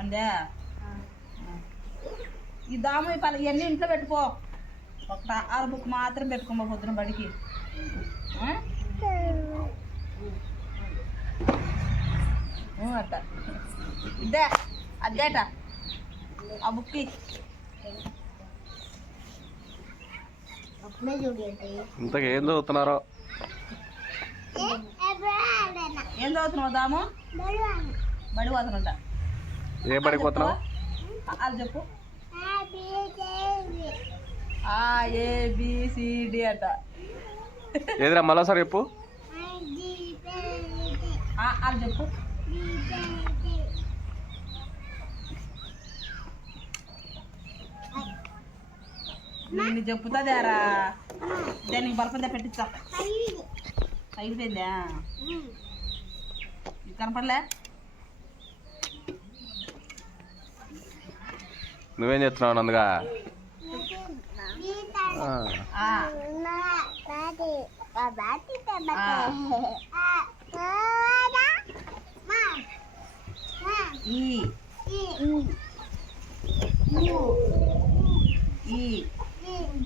అందే? ఈ దాము ఈ పలు ఇవన్నీ ఇంట్లో పెట్టుకో. ఒక ఆరు బుక్ మాత్రం పెట్టుకోమా పొద్దున బడికి. అట్ట ఇద్దే అద్దేట. ఆ బుక్కి. ఇంతకు ఏం చదువుతున్నారో? ఏం చదువుతున్నావు దాము? బడి పోతున్నట ఏ బడికి పోతున్నావు అది చెప్పు. ఆ ఏ బి సి డి అట. ఏదిరా మరోసారి చెప్పు. ఆ అది చెప్పు. నేను చెప్పుతుందారా. దానికి బలపందా పెట్టించా అయిపోయిందా? కనపడలే? నువ్వేం చేస్తున్నావు నందుగా? ఆ, ఆ, ఈ. ఈ.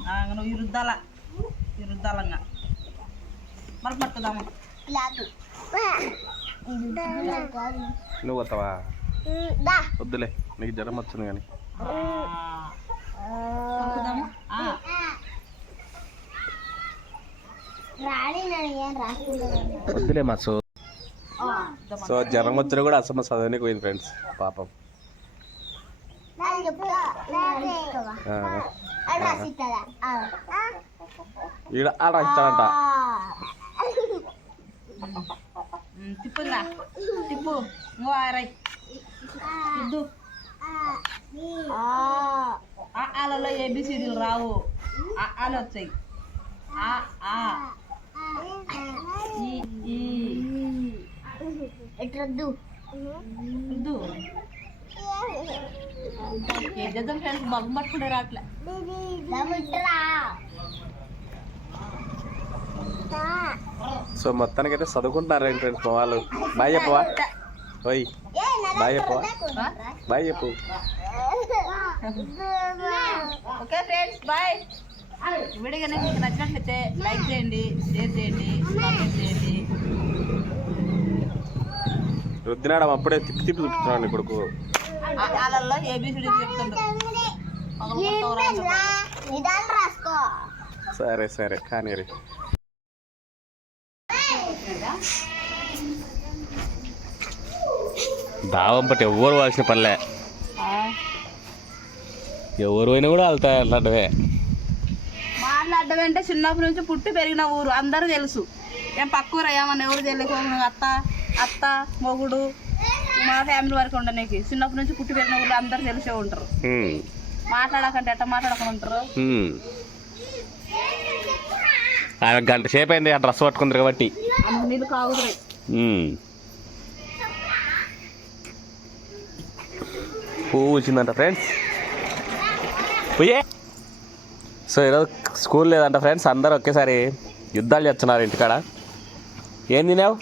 ఆ, నువ్వు ఈ రుద్దాల ఈ రుద్దాలంగా మరి పట్టుదామా నువ్వు వస్తావా వద్దులే నీకు జ్వరం వచ్చింది కానీ. పట్టుదామా ఆ, రాణి నన్ను ఏం రాసుకుంటాను వద్దులే మా సో ఆ, ఇద్దామా. సో జ్వరం వచ్చినా కూడా అసలు చదవనికి పోయింది ఫ్రెండ్స్ పాపం నాకు చెప్తా రాసుకోవా ఆ, అది రాసిస్తారా ఈడ ఆడ ఇస్తాడంట ఉమ్, తిప్పుగా తిప్పు ఇంకో రై ఇద్దు ఆ ఆలలో ఏబిసిడీలు రావు. ఆ ఆలు వచ్చాయి. ఆ ఆ. ఏం చేద్దాం ఫ్రెండ్స్ బొమ్మ పట్టుకుంటే రావట్లే. దమ్ముట్రా? సో మొత్తానికి అయితే చదువుకుంటున్నారు ఏంటి ఫ్రెండ్స్ మా వాళ్ళు? బాయ్ చెప్పవా? ఓయ్ బాయ్ చెప్పవా బాయ్ చెప్పు. Okay friends bye. వీడియో కనుక మీకు నచ్చినట్లయితే లైక్ చేయండి షేర్ చేయండి కామెంట్ చేయండి. రుద్దినాడం అప్పుడే తిప్పి తిప్పి చూపుతున్నాడు నీ కొడుకు. ఆ ఆలలో ఏబిసిడీ చెప్తుండ్రు సరే సరే కానీ రే దావం పట్టి ఎవరు వాల్సిన పనిలే. ఎవరు పోయినా కూడా వెళ్తాయి అట్లాంటివే. మాట్లాడడం అంటే చిన్నప్పటి నుంచి పుట్టి పెరిగిన ఊరు అందరూ తెలుసు. ఏం పక్క ఊరు ఏమన్నా ఎవరు తెలియకపోయినా అత్త అత్త మొగుడు మా ఫ్యామిలీ వరకు ఉండనీకి చిన్నప్పటి నుంచి పుట్టి పెరిగిన ఊరు అందరూ తెలిసే ఉంటారు. మాట్లాడకంటే ఎట్ట మాట్లాడకుండా ఉంటారు. ఆమె గంట సేపు అయింది ఆ డ్రెస్ పట్టుకుంది కాబట్టి. నీళ్ళు కాగుతున్నాయి. పువ్వు వచ్చిందంట ఫ్రెండ్స్ పుయ్యే సో ఈరోజు స్కూల్ లేదంట ఫ్రెండ్స్ అందరూ ఒకేసారి యుద్ధాలు చేస్తున్నారు ఇంటికాడ. ఏం తినావు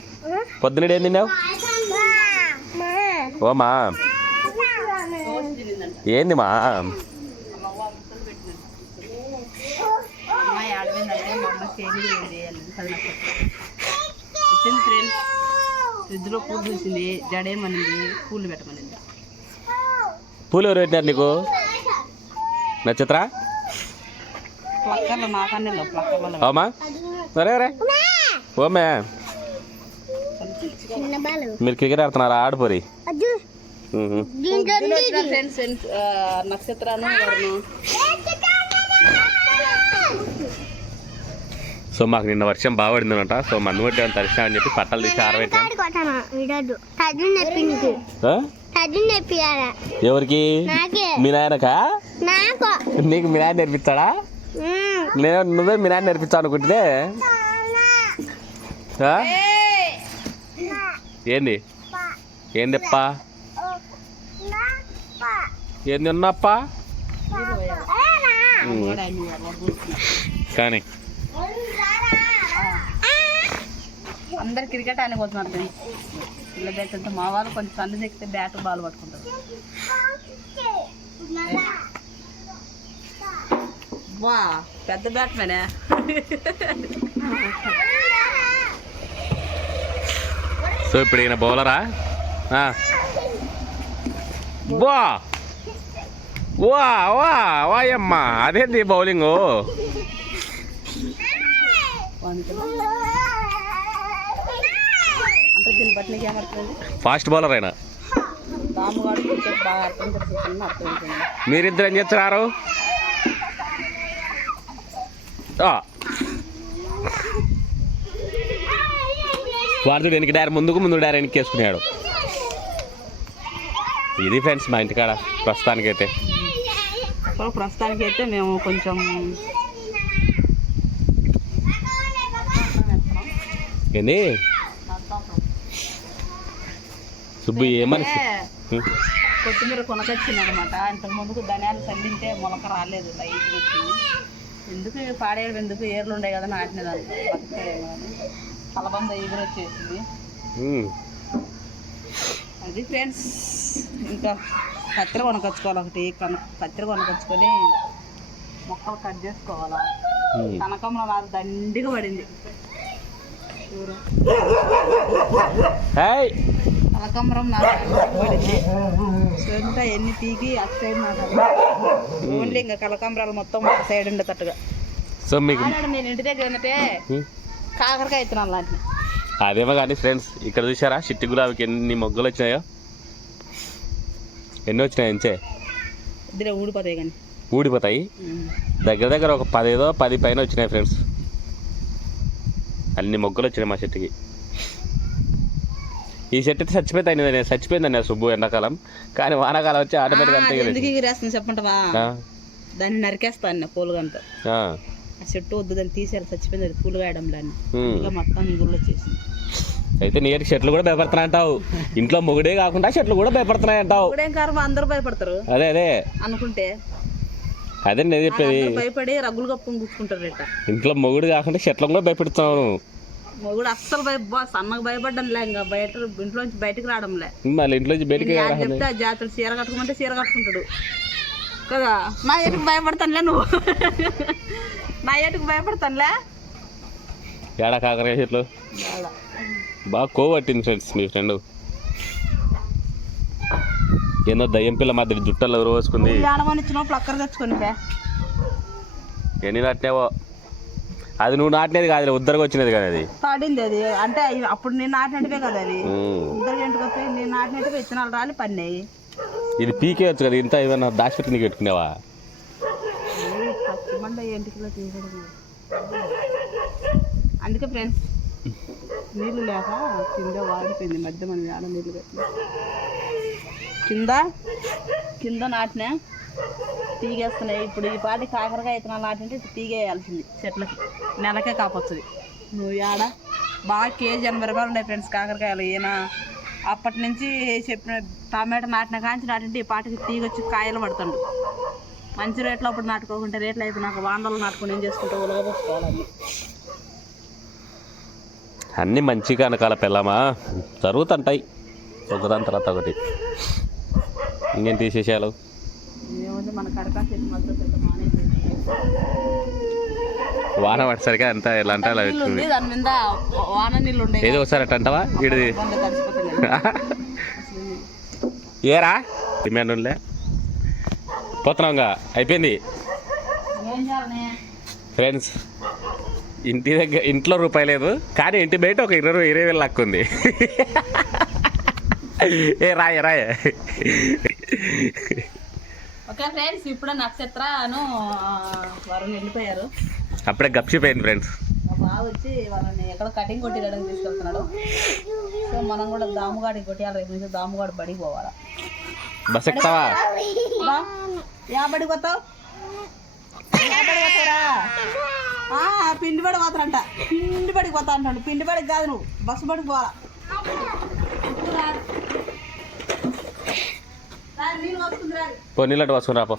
పొద్దునడు ఏం తినావు ఓమా. ఏంది మా? అమ్మాయి మా ఫ్రెండ్స్ ఫ్రిడ్జ్లో పూలు చూసింది జడేమనింది? పూలు పెట్టమనింది. పూలు ఎవరు పెట్టినారు నీకు? ఓమా సరే రే ఓమే. మీరు క్రికెట్ ఆడుతున్నారా? ఆడిపోరి. సో మాకు నిన్న వర్షం బాగా పడిందనమాట సో మన్ను పట్టి తరిచినా అని చెప్పి పట్టాలు తీసి ఆరబెట్టాం. తజ్జు నొప్పియాలా ఎవరికి? నాకే. మీ నాయనకా? నాకు. నీకు మీ నాయన నేర్పిస్తాడా. నేను నువ్వే మీ నాయన నేర్పిస్తావు అనుకుంటే? ఏంది? ఏంది అప్ప? ఏంది ఉన్నప్ప. కానీ. అందరు క్రికెట్ ఆడుకోతున్నారు పిల్ల బ్యాట్ అంటే మా వాళ్ళు కొంచెం సన్ని ఎక్కితే బ్యాట్ బాల్ పట్టుకుంటారు. వా పెద్ద బ్యాట్మేనే సో ఇప్పుడు ఈయన బౌలరా? ఆ. వా వా వా వాయమ్మా. అదేంటి బౌలింగు అంటే దీన్ని బట్టి నీకు ఏమర్థమైంది ఫాస్ట్ బౌలర్ అయినా? మీరిద్దరు ఏం చేస్తున్నారు. వాడు వెనక డారి ముందుకు ముందు డారి వెనక్కి వేసుకున్నాడు. ఇది ఫ్రెండ్స్ మా ఇంటికాడ ప్రస్తుతానికైతే. సో ప్రస్తుతానికి అయితే మేము కొంచెం ఏంది? సుబ్బు ఏమని? కొత్తిమీర కొనకొచ్చింది అనమాట ఇంతకు ముందుకు ధనియాలు చల్లింటే మొలక రాలేదు లైట్ వచ్చింది. ఎందుకు పాడేయడం? ఎందుకు? ఏర్లు ఉండే కదా నాటిన దానికి బతుకుతాయేమో అని కలబంద ఎగురు వచ్చేసింది. అది ఫ్రెండ్స్ ఇంకా కత్తెర కొనకొచ్చుకోవాలి ఒకటి. కన కత్తెర కొనకొచ్చుకొని మొక్కలు కట్ చేసుకోవాలా? కనకంలో నాకు దండిగా పడింది. చూడు హాయ్ కనకాంబరం నాకు దండిగా పడింది. సో ఇంకా ఎన్ని పీకి అటు సైడ్ నాకు ఓన్లీ ఇంకా కనకాంబరాలు మొత్తం ఒక సైడ్ ఉండేటట్టుగా. సో మీకు నేను ఇంటి దగ్గర ఉమ్. కాకరకాయ ఇత్తనాలు లాంటివి అదేమో కానీ ఫ్రెండ్స్ ఇక్కడ చూసారా చిట్టి గులాబీకి ఎన్ని మొగ్గలు వచ్చినాయో? ఎన్ని వచ్చినాయి ఇద్దరే ఊడిపోతాయి కానీ. ఊడిపోతాయి. దగ్గర దగ్గర ఒక పదిదో పది పైన వచ్చినాయి ఫ్రెండ్స్ అన్ని మొగ్గలు వచ్చినాయి మా చెట్టుకి. ఈ చెట్టు అయితే చచ్చిపోయింది చచ్చిపోయిందండి ఆ సుబ్బు ఎండాకాలం. కానీ వానాకాలం వచ్చి ఆటోమేటిక్ అంతే ఎందుకు ఎగిరేస్తుంది చెప్పంటవా? దాన్ని నరికేస్తాను పూలుగంతా. ఆ, చెట్టు వద్దు దాన్ని తీసేయాలి చచ్చిపోయింది అది పూలు వేయడం దాన్ని. ఇంకా మొత్తం ఇగుళ్ళు వచ్చేసింది. అయితే నీరు చెట్లు కూడా భయపడుతున్నాయి అంటావు. ఇంట్లో మొగుడే కాకుండా చెట్లు కూడా భయపడుతున్నాయి అంటావు. అందరూ భయపడతారు. అదే అదే. అనుకుంటే. అదే నేను చెప్పేది. భయపడి రగ్గులు కప్పుకొని కూర్చుంటారు ఇంట్లో. మొగుడు కాకుండా చెట్లను కూడా భయపెడుతున్నావు మొగుడు అస్సలు భయ బా సన్నగా భయపడ్డంలే ఇంకా బయట ఇంట్లోంచి బయటకు రావడంలే. మళ్ళీ ఇంట్లోంచి బయటికి చెప్తే జాతర చీర కట్టుకోమంటే చీర కట్టుకుంటాడు. కదా నా ఏటుకు భయపడతానులే నువ్వు. నా ఏటుకు భయపడతానులే. ఏడా కాకరకాయ చెట్లు? బాగా కోవట్టింది ఫ్రెండ్స్ మీ ఫ్రెండ్. ఏందో దయ్యం పిల్ల మాదిరి జుట్టలు ఎవరు వేసుకుంది ఆడమని ఇచ్చినప్పుడు అక్కర తెచ్చుకొని ఎన్ని నాటినావో అది నువ్వు నాటినది కాదు ఉద్దరికి వచ్చినది కదా అది. పడింది అది. అంటే అప్పుడు నేను నాటినట్టువే కదా అది. వస్తే నేను నాటినట్టు విత్తనాలు రాలి పన్నాయి. ఇది పీకేయచ్చు కదా ఇంత ఏమైనా దాచిపెట్టి నీకు పెట్టుకునేవా? అందుకే ఫ్రెండ్స్ నీళ్ళు లేక కింద వాడిపోయింది మధ్య మన ఆడ నీళ్ళు పెట్టి కింద? కింద నాటిన? తీగేస్తున్నాయి. ఇప్పుడు ఈ పాటి కాకరకాయ విత్తనాలు నాటింటే తీగేయాల్సింది చెట్లకి. నెలకే కాపొస్తుంది నువ్వు ఆడ బాగా కేజీ ఎనభై రూపాయలు ఉన్నాయి ఫ్రెండ్స్ కాకరకాయలు. ఈయన అప్పటి నుంచి చెప్పిన టమాటా నాటిన కాంచి నాటింటే ఈ పాటికి తీగొచ్చి కాయలు పడుతుండు. మంచి రేట్లో అప్పుడు నాటుకోకుంటే రేట్లు అయిపోయినాక వాండలు నాటుకుని ఏం చేసుకుంటే ఉలగబోసుకోవాలని అన్నీ మంచి కనకాల పిల్లమా జరుగుతుంటాయి. ఒకదాని తర్వాత ఒకటి. ఇంకేం తీసేసేయాలి? ఏముంది మన కడకా చెట్టు మాత్రం పెద్ద మానేసి వాన పడేసరికి అంతా ఎలా అంటే అలా ఉంది దాని మీద వాన నీళ్ళు ఉండే ఏదో ఒకసారి అట్ట అంటావా? తడిసిపోతుంది. ఏరా? డిమాండ్ ఉండే పోతున్నాం ఇంకా అయిపోయింది ఫ్రెండ్స్ ఇంటి దగ్గర ఇంట్లో రూపాయి లేదు కానీ ఇంటి బయట ఒక ఇరవై ఇరవై వేలు లక్కు ఉంది. ఏ రాయ రాయ. ఓకే ఫ్రెండ్స్ ఇప్పుడే నక్షత్రను వారిని వెళ్ళిపోయారు. అప్పుడే గప్చిపోయింది ఫ్రెండ్స్ బావ వచ్చి వాళ్ళని ఎక్కడ కటింగ్ కొట్టియడానికి తీసుకెళ్తున్నాడు. సో మనం కూడా దాముగాడికి కొట్టియాలి రేపు నుంచి దాముగాడు బడికి పోవాలా. బస్ ఎక్కుతావా? యా బడికి పోతావు? పిండి బడి పోతారంట పిండి బడికి పోతా అంటాడు. పిండి బడికి కాదు నువ్వు బస్సు బడికి పోవాలా. పో నీళ్ళట్టు వసుకుని రాపో